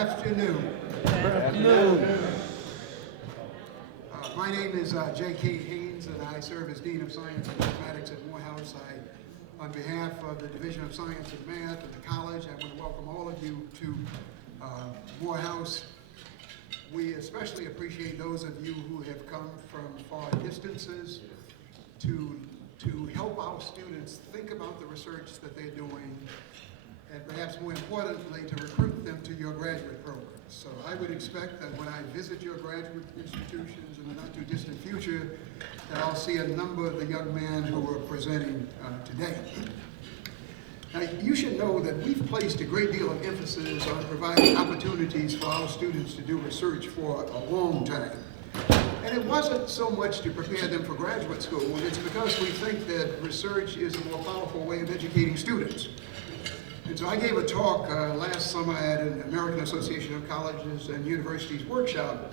afternoon. Good afternoon. My name is J.K. Haynes, and I serve as Dean of Science and Mathematics at Morehouse. On behalf of the Division of Science and Math at the college, I want to welcome all of you to Morehouse. We especially appreciate those of you who have come from far distances to help our students think about the research that they're doing, and perhaps more importantly, to recruit them to your graduate programs. So I would expect that when I visit your graduate institutions in the not too distant future, that I'll see a number of the young men who are presenting today. Now, you should know that we've placed a great deal of emphasis on providing opportunities for our students to do research for a long time. And it wasn't so much to prepare them for graduate school, it's because we think that research is a more powerful way of educating students. And so I gave a talk last summer at an American Association of Colleges and Universities workshop,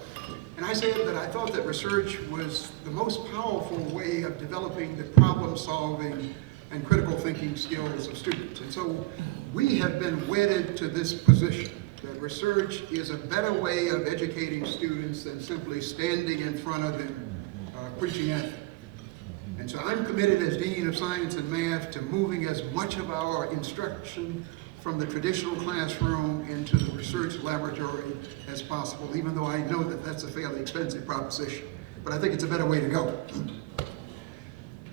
and I said that I thought that research was the most powerful way of developing the problem-solving and critical thinking skills of students. And so we have been wedded to this position, that research is a better way of educating students than simply standing in front of them preaching at them. And so I'm committed as Dean of Science and Math to moving as much of our instruction from the traditional classroom into the research laboratory as possible, even though I know that that's a fairly expensive proposition. But I think it's a better way to go.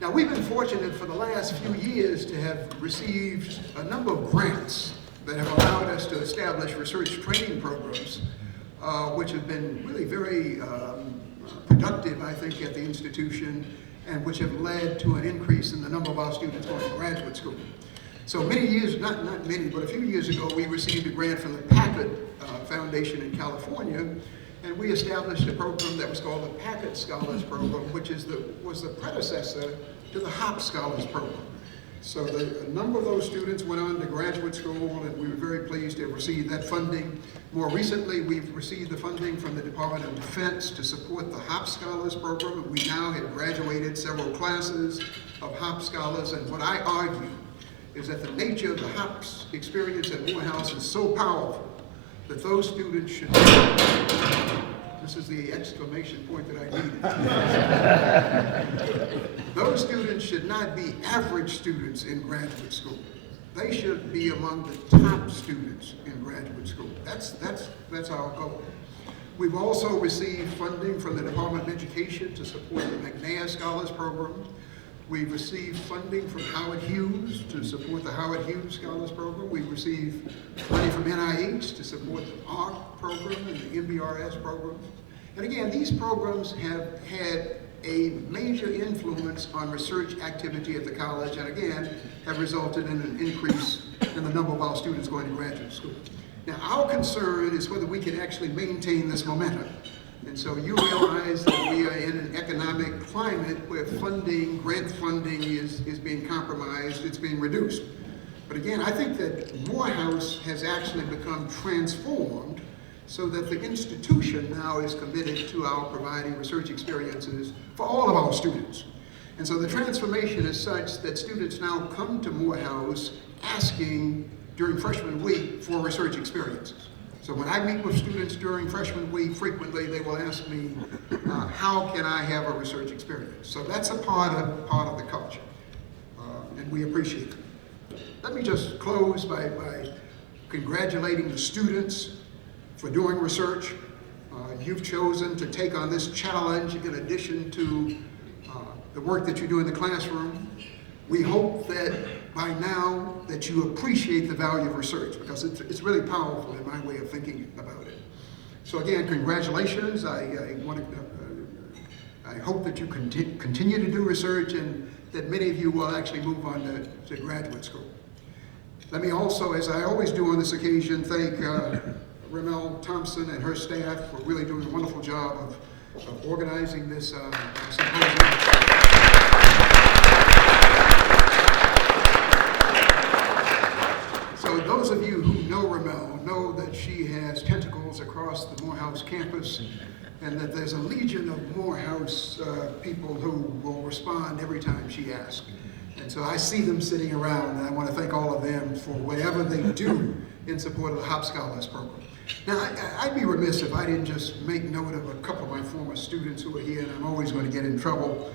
Now, we've been fortunate for the last few years to have received a number of grants that have allowed us to establish research training programs, which have been really very productive, I think, at the institution, and which have led to an increase in the number of our students going to graduate school. So many years, not many, but a few years ago, we received a grant from the Packard Foundation in California, and we established a program that was called the Packard Scholars Program, which was the predecessor to the Hop Scholars Program. So a number of those students went on to graduate school, and we were very pleased to have received that funding. More recently, we've received the funding from the Department of Defense to support the Hop Scholars Program, and we now have graduated several classes of Hop Scholars, and what I argue is that the nature of the Hops experience at Morehouse is so powerful that those students should this is the exclamation point that I needed. Those students should not be average students in graduate school. They should be among the top students in graduate school. That's our goal. We've also received funding from the Department of Education to support the McNair Scholars Program. We've received funding from Howard Hughes to support the Howard Hughes Scholars Program. We've received money from NIH to support the ARC program and the MBRS program. And again, these programs have had a major influence on research activity at the college, and again, have resulted in an increase in the number of our students going to graduate school. Now, our concern is whether we can actually maintain this momentum. And so you realize that we are in an economic climate where grant funding is being compromised, it's being reduced. But again, I think that Morehouse has actually become transformed so that the institution now is committed to our providing research experiences for all of our students. And so the transformation is such that students now come to Morehouse asking during freshman week for research experiences. So when I meet with students during freshman week, frequently they will ask me, how can I have a research experience? So that's a part of the culture, and we appreciate it. Let me just close by congratulating the students for doing research. You've chosen to take on this challenge in addition to the work that you do in the classroom. We hope that by now that you appreciate the value of research, because it's really powerful in my way of thinking about it. So again, congratulations. I hope that you continue to do research and that many of you will actually move on to graduate school. Let me also, as I always do on this occasion, thank Ramel Thompson and her staff for really doing a wonderful job of organizing this symposium. So those of you who know Ramel know that she has tentacles across the Morehouse campus, and that there's a legion of Morehouse people who will respond every time she asks. And so I see them sitting around, and I want to thank all of them for whatever they do in support of the Hop Scholars Program. Now, I'd be remiss if I didn't just make note of a couple of my former students who are here, and I'm always going to get in trouble,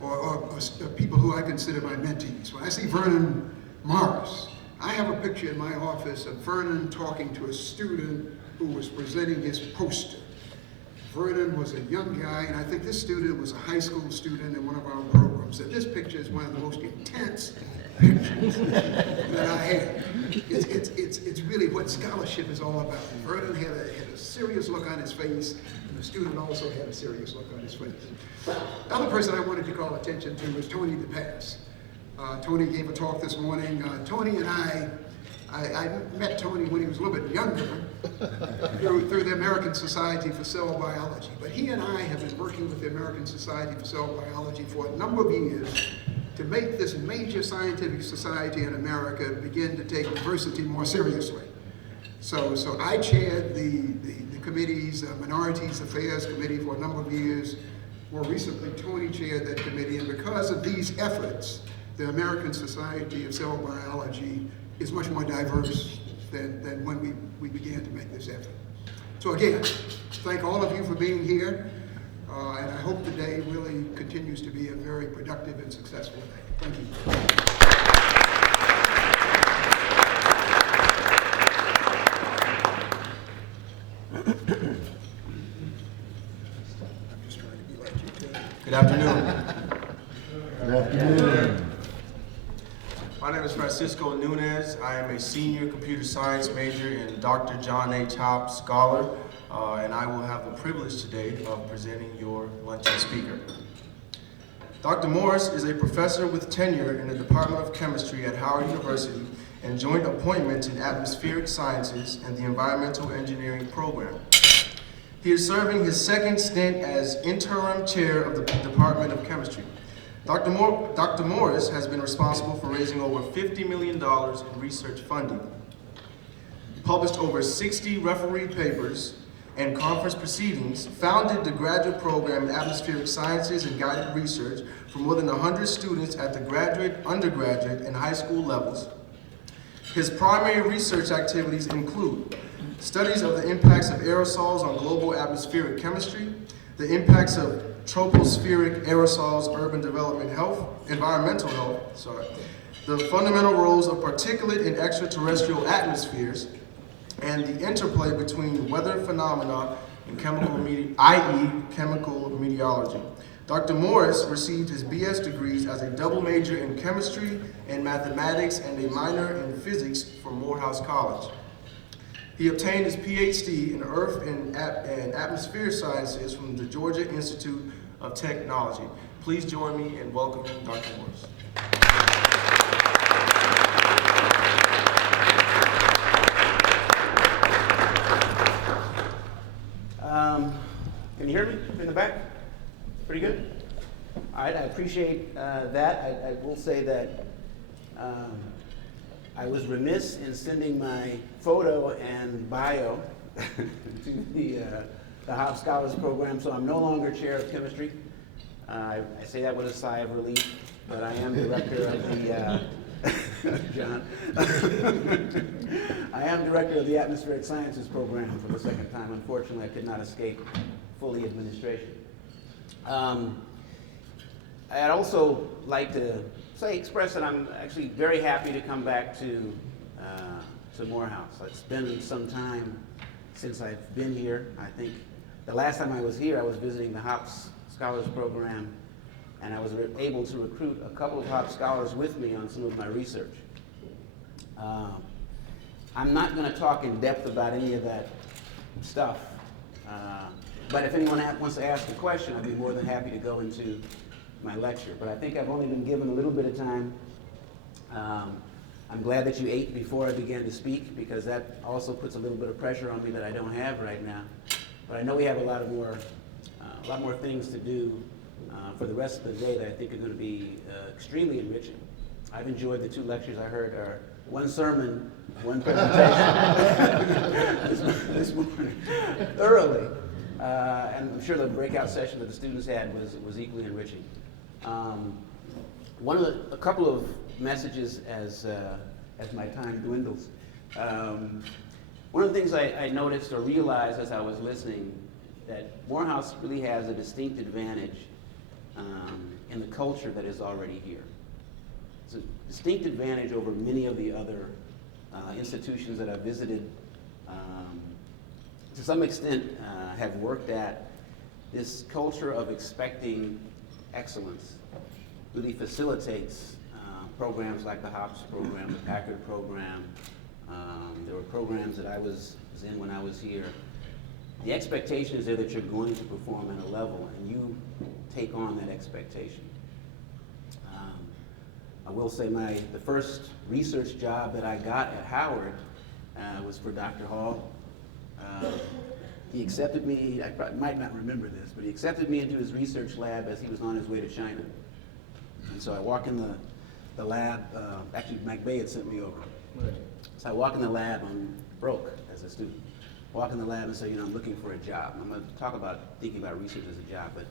or people who I consider my mentees. When I see Vernon Morris, I have a picture in my office of Vernon talking to a student who was presenting his poster. Vernon was a young guy, and I think this student was a high school student in one of our programs. And this picture is one of the most intense pictures that I have. It's really what scholarship is all about. Vernon had a serious look on his face, and the student also had a serious look on his face. The other person I wanted to call attention to was Tony DePass. Tony gave a talk this morning. Tony and I met Tony when he was a little bit younger through the American Society for Cell Biology. But he and I have been working with the American Society for Cell Biology for a number of years to make this major scientific society in America begin to take diversity more seriously. So I chaired the committee's Minorities Affairs Committee for a number of years. More recently, Tony chaired that committee, and because of these efforts, the American Society of Cell Biology is much more diverse than when we began to make this effort. So again, thank all of you for being here, and I hope today really continues to be a very productive and successful day. Thank you. I'm just trying to be like you, Ted. Good afternoon. Good afternoon. My name is Francisco Nunez. I am a senior computer science major and Dr. John H. Hop Scholar, and I will have the privilege today of presenting your luncheon speaker. Dr. Morris is a professor with tenure in the Department of Chemistry at Howard University and joint appointments in atmospheric sciences and the environmental engineering program. He is serving his second stint as interim chair of the Department of Chemistry. Dr. Morris has been responsible for raising over $50 million in research funding, published over 60 refereed papers and conference proceedings, founded the graduate program in atmospheric sciences and guided research for more than 100 students at the graduate, undergraduate, and high school levels. His primary research activities include studies of the impacts of aerosols on global atmospheric chemistry, the impacts of tropospheric aerosols, environmental health, the fundamental roles of particulate in extraterrestrial atmospheres, and the interplay between weather phenomena and i.e. chemical meteorology. Dr. Morris received his BS degrees as a double major in chemistry and mathematics and a minor in physics from Morehouse College. He obtained his PhD in Earth and Atmosphere Sciences from the Georgia Institute of Technology. Please join me in welcoming Dr. Morris. Can you hear me in the back? Pretty good? All right, I appreciate that. I will say that I was remiss in sending my photo and bio to the Hop Scholars Program, so I'm no longer chair of chemistry. I say that with a sigh of relief, but I am director of the, John, I am director of the Atmospheric Sciences Program for the second time. Unfortunately, I could not escape fully administration. I'd also like to express that I'm actually very happy to come back to Morehouse. It's been some time since I've been here. I think the last time I was here, I was visiting the Hops Scholars Program, and I was able to recruit a couple of Hop Scholars with me on some of my research. I'm not going to talk in depth about any of that stuff, but if anyone wants to ask a question, I'd be more than happy to go into my lecture. But I think I've only been given a little bit of time. I'm glad that you ate before I began to speak, because that also puts a little bit of pressure on me that I don't have right now. But I know we have a lot more things to do for the rest of the day that I think are going to be extremely enriching. I've enjoyed the two lectures I heard, or one sermon, one presentation this morning, thoroughly. And I'm sure the breakout session that the students had was equally enriching. A couple of messages as my time dwindles. One of the things I noticed or realized as I was listening, that Morehouse really has a distinct advantage in the culture that is already here. It's a distinct advantage over many of the other institutions that I've visited, to some extent have worked at. This culture of expecting excellence really facilitates programs like the HOPS program, the Packard program. There were programs that I was in when I was here. The expectation is there that you're going to perform at a level, and you take on that expectation. I will say the first research job that I got at Howard was for Dr. Hall. He accepted me, might not remember this, but he accepted me into his research lab as he was on his way to China. And so I walk in the lab, actually McVeigh had sent me over. So I walk in the lab, I'm broke as a student. Walk in the lab and say, I'm looking for a job. I'm gonna talk about thinking about research as a job, but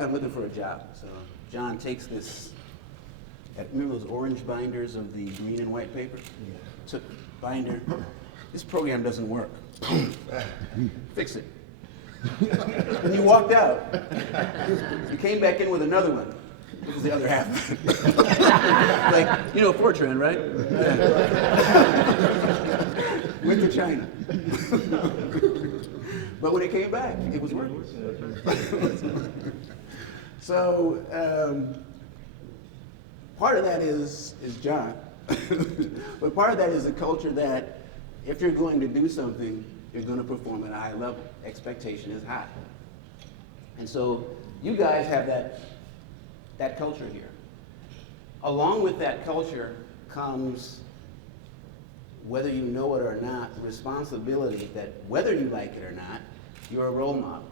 I'm looking for a job. So John takes this, remember those orange binders of the green and white paper? Yeah. Took binder, this program doesn't work. Fix it. And you walked out. You came back in with another one. This is the other half. Like, Fortran, right? Went to China. But when it came back, it was working. So, part of that is John. But part of that is a culture that if you're going to do something, you're going to perform at a high level. Expectation is high. And so you guys have that culture here. Along with that culture comes, whether you know it or not, the responsibility that whether you like it or not, you're a role model.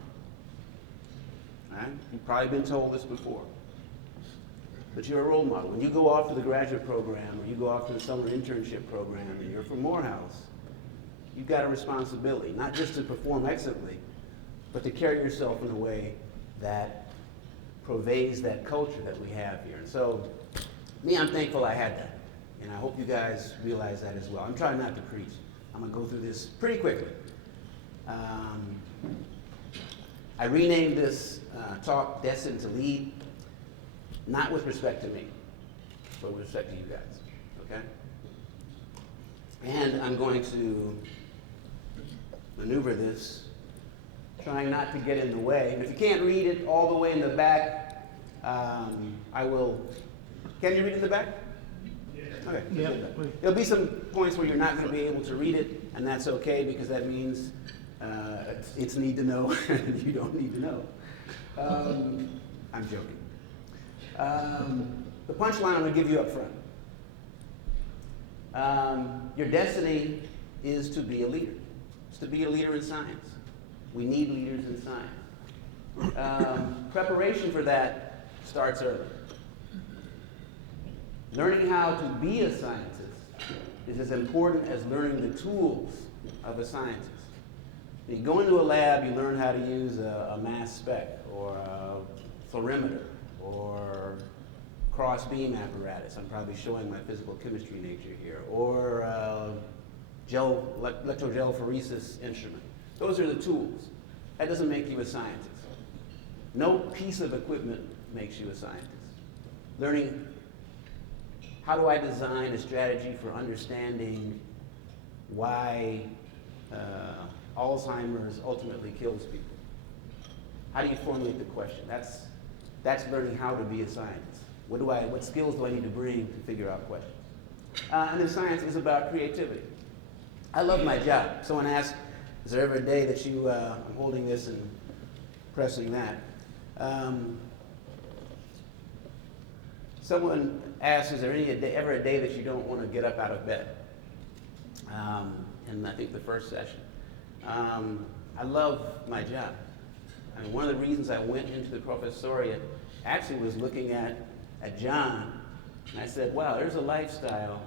Right? You've probably been told this before. But you're a role model. When you go off to the graduate program or you go off to the summer internship program and you're from Morehouse, you've got a responsibility, not just to perform excellently, but to carry yourself in a way that pervades that culture that we have here. And so, me, I'm thankful I had that. And I hope you guys realize that as well. I'm trying not to preach. I'm going to go through this pretty quickly. I renamed this talk Destined to Lead, not with respect to me, but with respect to you guys, okay? And I'm going to maneuver this, trying not to get in the way. And if you can't read it all the way in the back, I will. Can you read it in the back? Yeah. Okay. Yeah. There'll be some points where you're not going to be able to read it, and that's okay because that means it's need to know and you don't need to know. I'm joking. The punchline I'm going to give you up front. Your destiny is to be a leader. It's to be a leader in science. We need leaders in science. Preparation for that starts early. Learning how to be a scientist is as important as learning the tools of a scientist. You go into a lab, you learn how to use a mass spec or a fluorimeter or cross-beam apparatus. I'm probably showing my physical chemistry nature here. Or electrogel phoresis instrument. Those are the tools. That doesn't make you a scientist. No piece of equipment makes you a scientist. Learning how do I design a strategy for understanding why Alzheimer's ultimately kills people? How do you formulate the question? That's learning how to be a scientist. What skills do I need to bring to figure out questions? And then science is about creativity. I love my job. Someone asked, is there ever a day that you, I'm holding this and pressing that. Someone asked, is there ever a day that you don't want to get up out of bed? And I think the first session. I love my job. I mean, one of the reasons I went into the professoriate actually was looking at John, and I said, wow, there's a lifestyle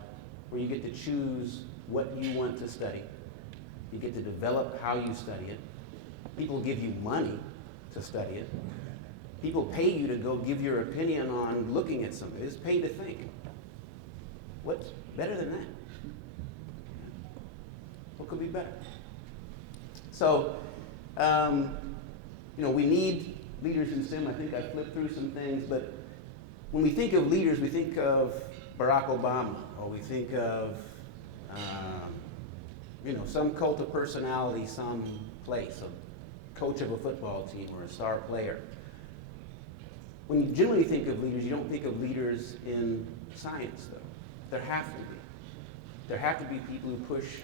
where you get to choose what you want to study. You get to develop how you study it. People give you money to study it. People pay you to go give your opinion on looking at something. It's pay to think. What's better than that? What could be better? So, we need leaders in STEM. I think I flipped through some things, but when we think of leaders, we think of Barack Obama, or we think of, some cult of personality, some place, a coach of a football team or a star player. When you generally think of leaders, you don't think of leaders in science, though. There have to be. There have to be people who push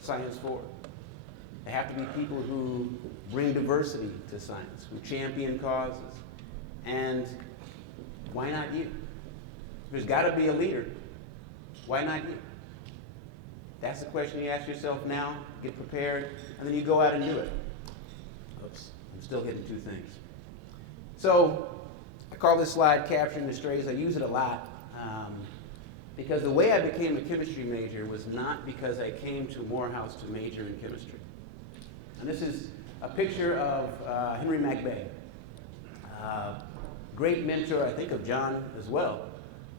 science forward. There have to be people who bring diversity to science, who champion causes. And why not you? There's got to be a leader. Why not you? That's the question you ask yourself now, get prepared, and then you go out and do it. Oops, I'm still hitting two things. So, I call this slide Capturing the Strays. I use it a lot because the way I became a chemistry major was not because I came to Morehouse to major in chemistry. And this is a picture of Henry McBay, great mentor, I think, of John as well.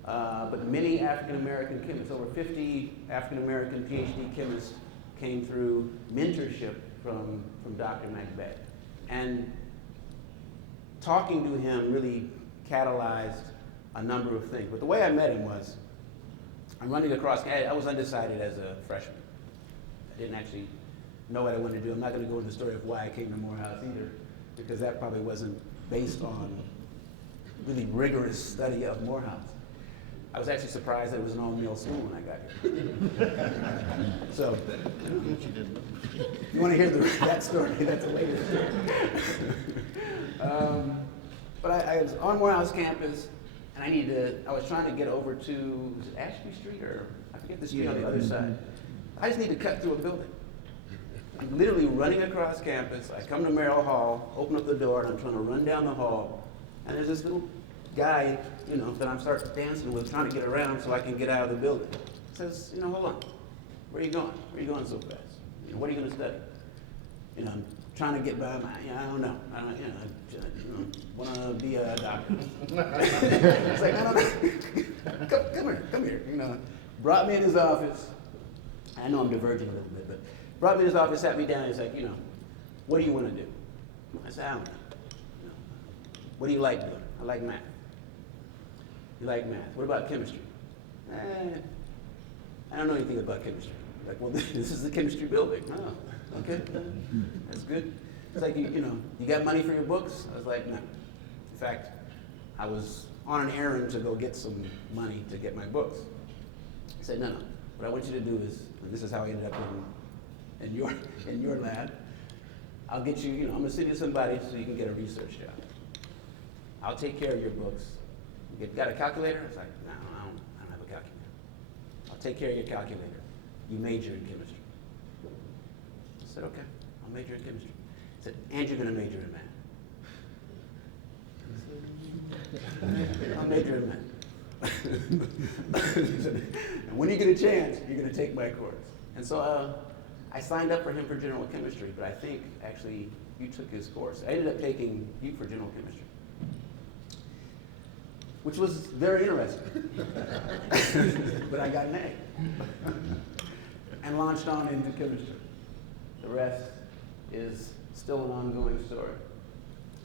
But many African-American chemists, over 50 African-American PhD chemists came through mentorship from Dr. McBay. And talking to him really catalyzed a number of things. But the way I met him was, I'm running across, I was undecided as a freshman. I didn't actually know what I wanted to do. I'm not going to go into the story of why I came to Morehouse either, because that probably wasn't based on really rigorous study of Morehouse. I was actually surprised that it was an all-male school when I got here. So, you want to hear that story? That's a later story. But I was on Morehouse campus, and I was trying to get over to, was it Ashby Street, or I forget the street on the other side. I just need to cut through a building. I'm literally running across campus. I come to Merrill Hall, open up the door, and I'm trying to run down the hall, and there's this little guy, that I'm starting dancing with, trying to get around so I can get out of the building. He says, hold on, where are you going? Where are you going so fast? What are you going to study? I'm trying to get by my, I don't know. I want to be a doctor. It's like, I don't know. Come here. Brought me in his office. I know I'm diverging a little bit, but brought me in his office, sat me down. He's like, what do you want to do? I said, I don't know. What do you like doing? I like math. You like math. What about chemistry? I don't know anything about chemistry. Like, well, this is the chemistry building. Oh, okay. That's good. It's like, you got money for your books? I was like, no. In fact, I was on an errand to go get some money to get my books. He said, no. What I want you to do is, and this is how I ended up in your lab. I'll get you, I'm going to send you somebody so you can get a research job. I'll take care of your books. You got a calculator? I was like, no, I don't have a calculator. I'll take care of your calculator. You major in chemistry. I said, okay, I'll major in chemistry. He said, and you're going to major in math. I'll major in math. And when you get a chance, you're going to take my course. And so I signed up for him for general chemistry, but I think actually you took his course. I ended up taking you for general chemistry, which was very interesting. But I got an A and launched on into chemistry. The rest is still an ongoing story.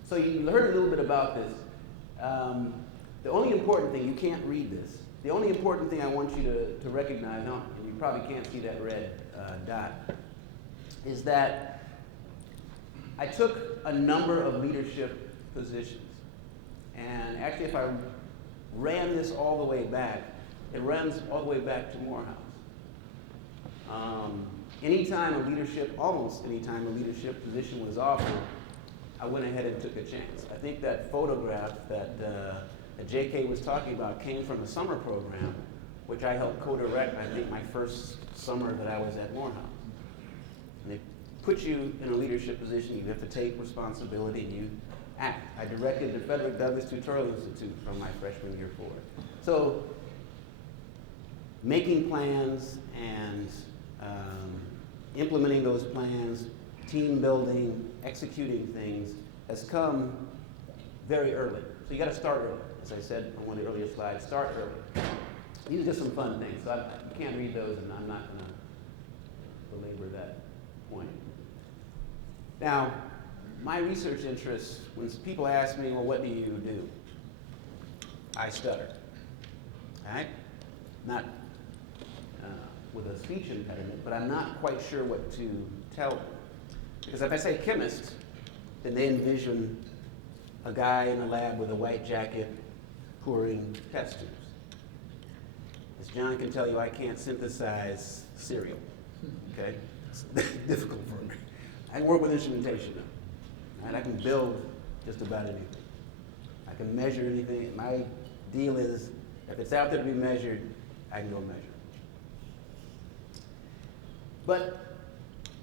So you heard a little bit about this. The only important thing, you can't read this, the only important thing I want you to recognize, and you probably can't see that red dot, is that I took a number of leadership positions. And actually, if I ran this all the way back, it runs all the way back to Morehouse. Almost any time a leadership position was offered, I went ahead and took a chance. I think that photograph that JK was talking about came from a summer program, which I helped co-direct, I think, my first summer that I was at Morehouse. And they put you in a leadership position, you have to take responsibility, and you act. I directed the Frederick Douglass Tutorial Institute from my freshman year forward. So, making plans and implementing those plans, team building, executing things has come very early. So you got to start early. As I said on one of the earlier slides, start early. These are just some fun things. So you can't read those, and I'm not going to belabor that point. Now, my research interests, when people ask me, well, what do you do? I stutter, all right? Not with a speech impediment, but I'm not quite sure what to tell them. Because if I say chemist, then they envision a guy in a lab with a white jacket pouring test tubes. As John can tell you, I can't synthesize cereal, okay? It's difficult for me. I can work with instrumentation though, and I can build just about anything. I can measure anything. My deal is, if it's out there to be measured, I can go measure. But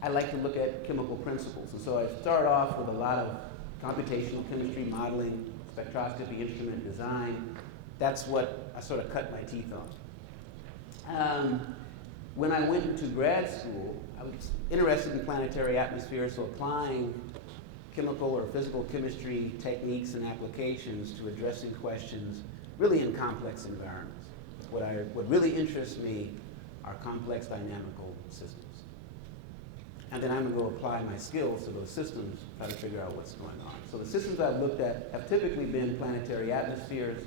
I like to look at chemical principles, and so I start off with a lot of computational chemistry, modeling, spectroscopy, instrument design. That's what I sort of cut my teeth on. When I went to grad school, I was interested in planetary atmosphere, so applying chemical or physical chemistry techniques and applications to addressing questions really in complex environments. What really interests me are complex dynamical systems. And then I'm going to go apply my skills to those systems, try to figure out what's going on. So the systems I've looked at have typically been planetary atmospheres.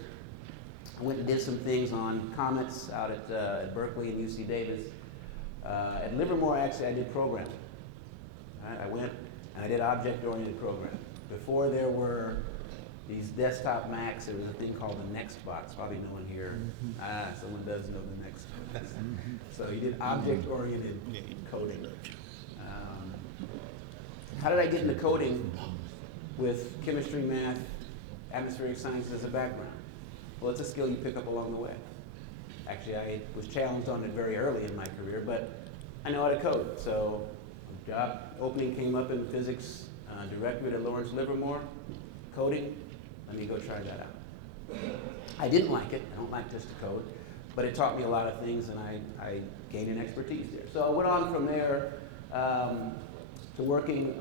I went and did some things on comets out at Berkeley and UC Davis. At Livermore, actually, I did programming. Right? I went and I did object-oriented programming. Before there were these desktop Macs, there was a thing called the Next box. Probably no one here. Someone does know the Next box. So you did object-oriented coding. How did I get into coding with chemistry, math, atmospheric science as a background? Well, it's a skill you pick up along the way. Actually, I was challenged on it very early in my career, but I know how to code. So a job opening came up in physics directorate at Lawrence Livermore, coding. Let me go try that out. I didn't like it. I don't like just to code, but it taught me a lot of things, and I gained an expertise there. So I went on from there to working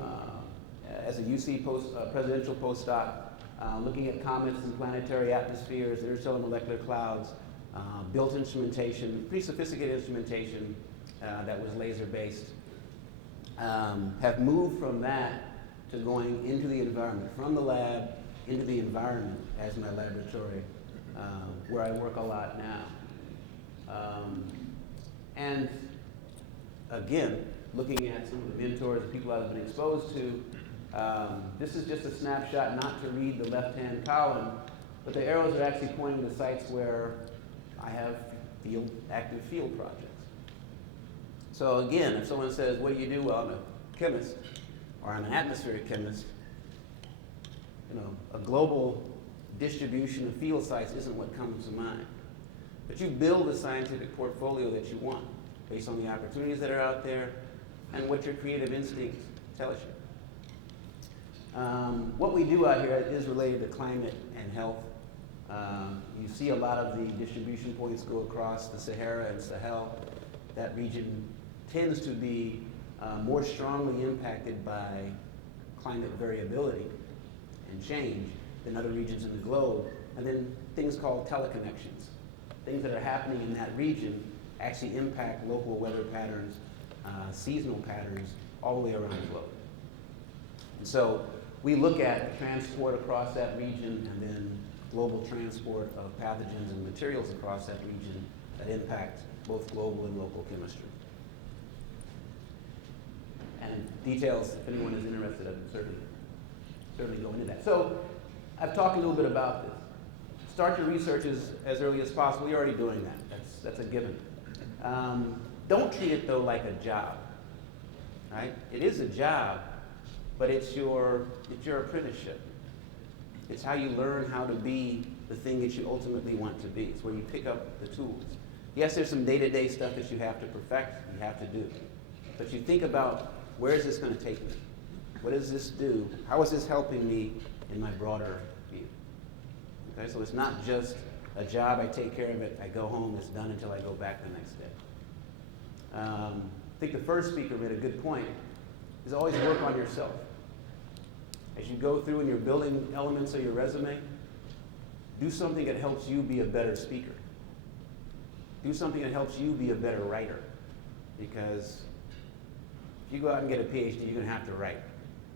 as a UC presidential postdoc, looking at comets and planetary atmospheres, interstellar molecular clouds, built instrumentation, pretty sophisticated instrumentation that was laser-based. Have moved from that to going into the environment, from the lab into the environment as my laboratory, where I work a lot now. And again, looking at some of the mentors, the people I've been exposed to, this is just a snapshot, not to read the left-hand column, but the arrows are actually pointing to sites where I have active field projects. So again, if someone says, what do you do? Well, I'm a chemist, or I'm an atmospheric chemist. A global distribution of field sites isn't what comes to mind. But you build a scientific portfolio that you want, based on the opportunities that are out there, and what your creative instincts tell you. What we do out here is related to climate and health. You see a lot of the distribution points go across the Sahara and Sahel. That region tends to be more strongly impacted by climate variability and change than other regions in the globe. And then things called teleconnections. Things that are happening in that region actually impact local weather patterns, seasonal patterns, all the way around the globe. And so we look at transport across that region and then global transport of pathogens and materials across that region that impact both global and local chemistry. And details, if anyone is interested, I can certainly go into that. So I've talked a little bit about this. Start your research as early as possible. You're already doing that. That's a given. Don't treat it, though, like a job. Right? It is a job, but it's your apprenticeship. It's how you learn how to be the thing that you ultimately want to be. It's where you pick up the tools. Yes, there's some day-to-day stuff that you have to perfect, you have to do. But you think about, where is this going to take me? What does this do? How is this helping me in my broader view? Okay, so it's not just a job, I take care of it, I go home, it's done until I go back the next day. I think the first speaker made a good point, is always work on yourself. As you go through and you're building elements of your resume, do something that helps you be a better speaker. Do something that helps you be a better writer. Because if you go out and get a PhD, you're going to have to write.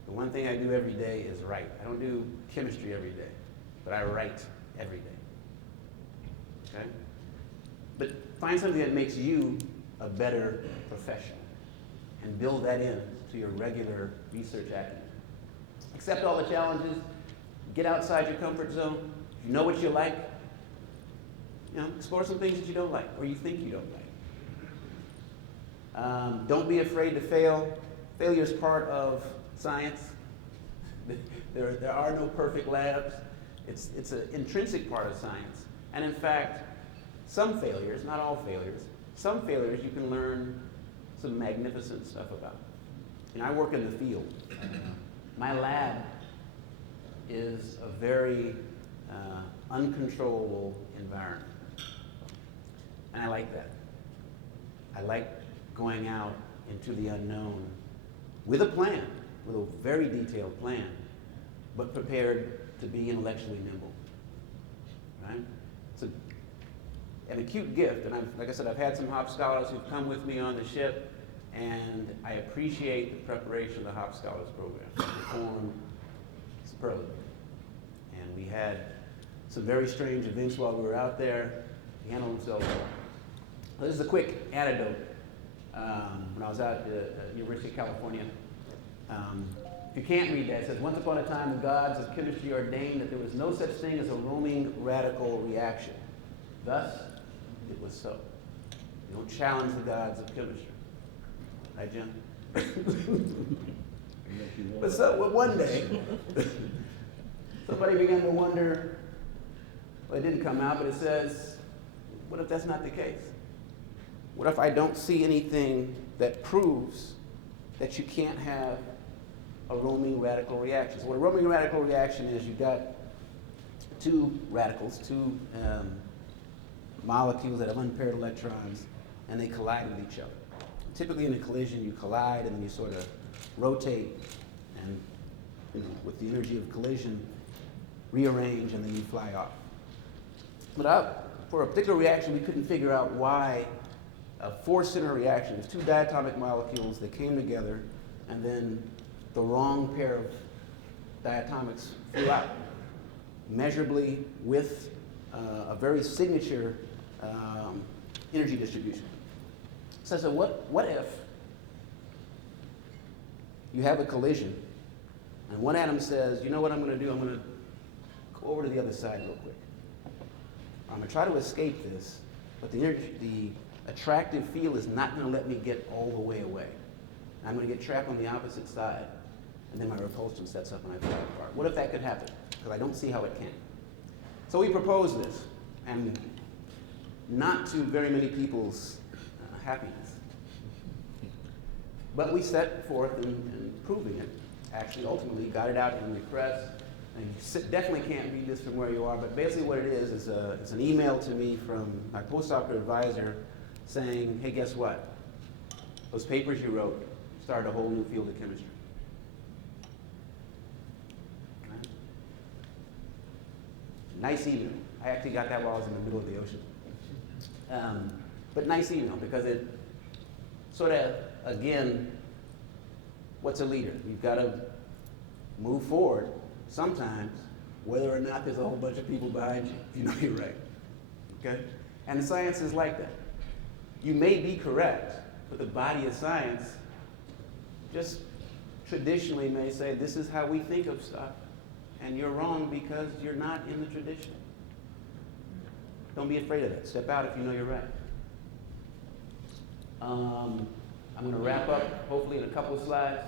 The one thing I do every day is write. I don't do chemistry every day, but I write every day. Okay? But find something that makes you a better professional and build that in to your regular research acumen. Accept all the challenges, get outside your comfort zone. If you know what you like, explore some things that you don't like or you think you don't like. Don't be afraid to fail. Failure is part of science. There are no perfect labs. It's an intrinsic part of science. And in fact, some failures, not all failures, some failures you can learn some magnificent stuff about. I work in the field. My lab is a very uncontrollable environment. And I like that. I like going out into the unknown with a plan, with a very detailed plan, but prepared to be intellectually nimble. Right? It's an acute gift, and like I said, I've had some Hop Scholars who've come with me on the ship, and I appreciate the preparation of the Hop Scholars program. They performed superlative. And we had some very strange events while we were out there. They handled themselves well. This is a quick anecdote. When I was out at the University of California, if you can't read that, it says, once upon a time the gods of chemistry ordained that there was no such thing as a roaming radical reaction. Thus, it was so. You don't challenge the gods of chemistry. Right, Jim? But so one day, somebody began to wonder, well, it didn't come out, but it says, what if that's not the case? What if I don't see anything that proves that you can't have a roaming radical reaction? So what a roaming radical reaction is, you've got two radicals, two molecules that have unpaired electrons, and they collide with each other. Typically in a collision, you collide and then you sort of rotate and with the energy of collision, rearrange, and then you fly off. But for a particular reaction, we couldn't figure out why a four-center reaction, there's two diatomic molecules that came together, and then the wrong pair of diatomics flew out, measurably with a very signature energy distribution. So I said, what if you have a collision, and one atom says, you know what I'm going to do? I'm going to go over to the other side real quick. I'm going to try to escape this, but the attractive field is not going to let me get all the way away. I'm going to get trapped on the opposite side, and then my repulsion sets up and I fly apart. What if that could happen? Because I don't see how it can. So we proposed this, and not to very many people's happiness. But we set forth in proving it. Actually, ultimately, got it out in the press. And you definitely can't read this from where you are, but basically what it is it's an email to me from my postdoctoral advisor saying, hey, guess what? Those papers you wrote started a whole new field of chemistry. Right? Nice email. I actually got that while I was in the middle of the ocean. But nice email, because it sort of, again, what's a leader? You've got to move forward sometimes, whether or not there's a whole bunch of people behind you. You know you're right. Okay? And the science is like that. You may be correct, but the body of science just traditionally may say, this is how we think of stuff, and you're wrong because you're not in the tradition. Don't be afraid of that. Step out if you know you're right. I'm going to wrap up, hopefully in a couple of slides.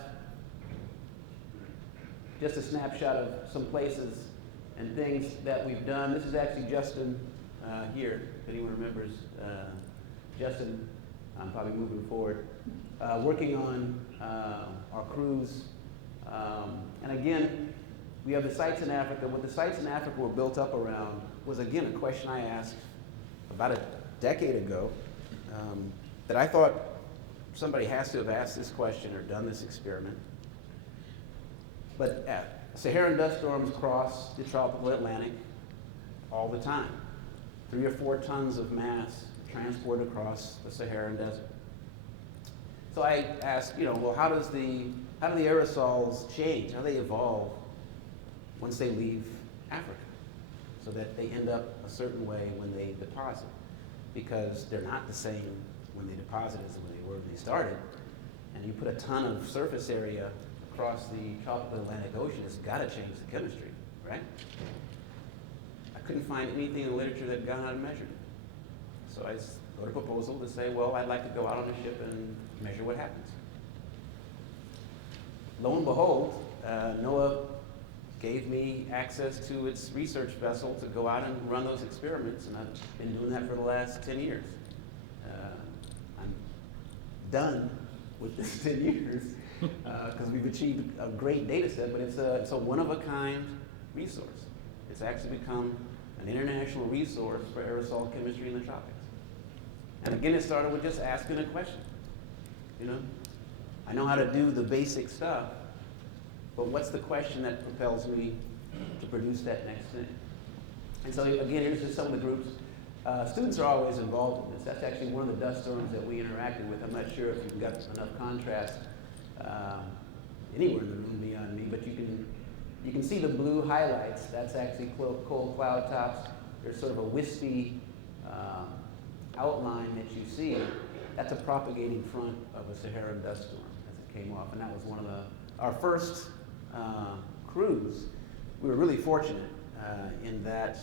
Just a snapshot of some places and things that we've done. This is actually Justin here, if anyone remembers Justin. I'm probably moving forward. Working on our cruise. And again, we have the sites in Africa. What the sites in Africa were built up around was, again, a question I asked about a decade ago that I thought somebody has to have asked this question or done this experiment. But Saharan dust storms cross the tropical Atlantic all the time. 3 or 4 tons of mass transported across the Saharan desert. So I asked, well, how does the how do the aerosols change? How do they evolve once they leave Africa so that they end up a certain way when they deposit? Because they're not the same when they deposit as when they were when they started. And you put a ton of surface area across the tropical Atlantic Ocean, it's got to change the chemistry, right? I couldn't find anything in the literature that got out and measured it. So I wrote a proposal to say, well, I'd like to go out on a ship and measure what happens. Lo and behold, NOAA gave me access to its research vessel to go out and run those experiments, and I've been doing that for the last 10 years. I'm done with this 10 years because we've achieved a great data set, but it's a one-of-a-kind resource. It's actually become an international resource for aerosol chemistry in the tropics. And again, it started with just asking a question. You know, I know how to do the basic stuff, but what's the question that propels me to produce that next thing? And so again, here's just some of the groups. Students are always involved in this. That's actually one of the dust storms that we interacted with. I'm not sure if you've got enough contrast anywhere in the room beyond me, but you can see the blue highlights. That's actually cold cloud tops. There's sort of a wispy outline that you see. That's a propagating front of a Saharan dust storm as it came off, and that was one of our first cruise. We were really fortunate in that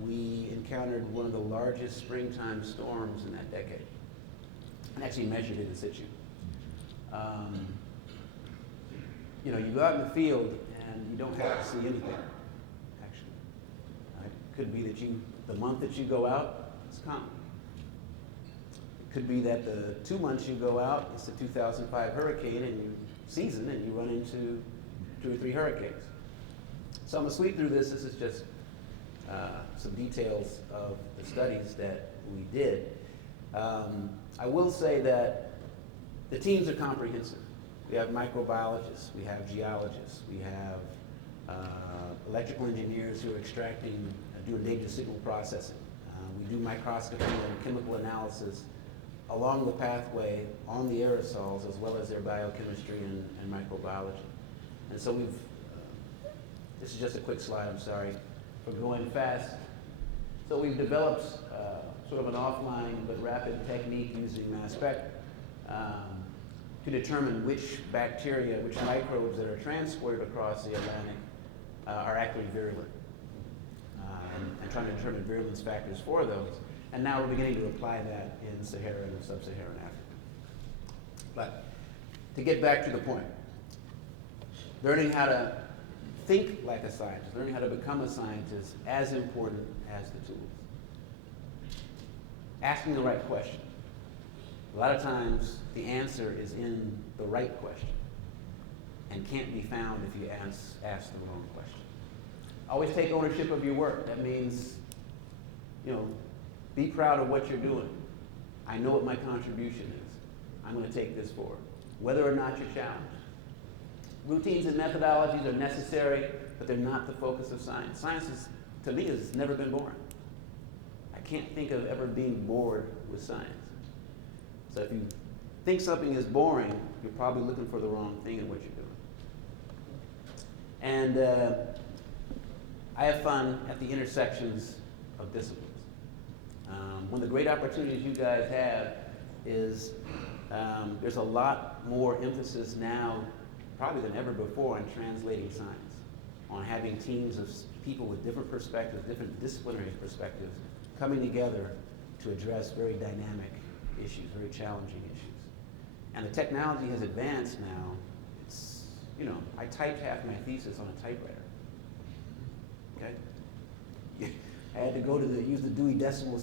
we encountered one of the largest springtime storms in that decade, and actually measured it in situ. You know, you go out in the field and you don't have to see anything, actually. It could be that the month that you go out, it's common. It could be that the 2 months you go out, it's the 2005 hurricane and season, and you run into 2 or 3 hurricanes. So I'm gonna sweep through this. This is just some details of the studies that we did. I will say that the teams are comprehensive. We have microbiologists, we have geologists, we have electrical engineers who are extracting, doing data signal processing. We do microscopy and chemical analysis along the pathway on the aerosols, as well as their biochemistry and microbiology. And so this is just a quick slide, I'm sorry, for going fast. So we've developed sort of an offline but rapid technique using mass spec to determine which bacteria, which microbes that are transported across the Atlantic are actually virulent, and trying to determine virulence factors for those. And now we're beginning to apply that in Saharan and sub-Saharan Africa. But to get back to the point, learning how to think like a scientist, learning how to become a scientist, as important as the tools. Asking the right question. A lot of times, the answer is in the right question and can't be found if you ask the wrong question. Always take ownership of your work. That means, you know, be proud of what you're doing. I know what my contribution is. I'm going to take this forward, whether or not you're challenged. Routines and methodologies are necessary, but they're not the focus of science. Science, to me, has never been boring. I can't think of ever being bored with science. So if you think something is boring, you're probably looking for the wrong thing in what you're doing. And I have fun at the intersections of disciplines. One of the great opportunities you guys have is there's a lot more emphasis now, probably than ever before, on translating science, on having teams of people with different perspectives, different disciplinary perspectives, coming together to address very dynamic issues, very challenging issues. And the technology has advanced now. It's, you know, I typed half my thesis on a typewriter. Okay? I had to go to use the Dewey Decimal